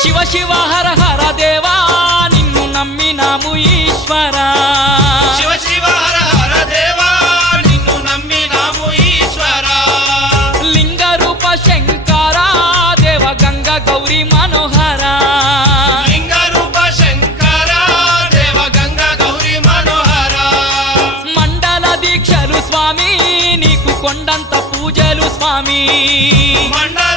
శివ శివ హర హర దేవా నిన్ను నమ్మినాము ఈశ్వరా శివ శివ హర హర దేవా నిన్ను నమ్మినాము ఈశ్వరా లింగ రూప శంకరా దేవ గంగ గౌరీ మనోహరా లింగ రూప శంకరా దేవ గంగ గౌరీ మనోహరా మండల దీక్షలు స్వామి నీకు కొండంత పూజలు స్వామి మండల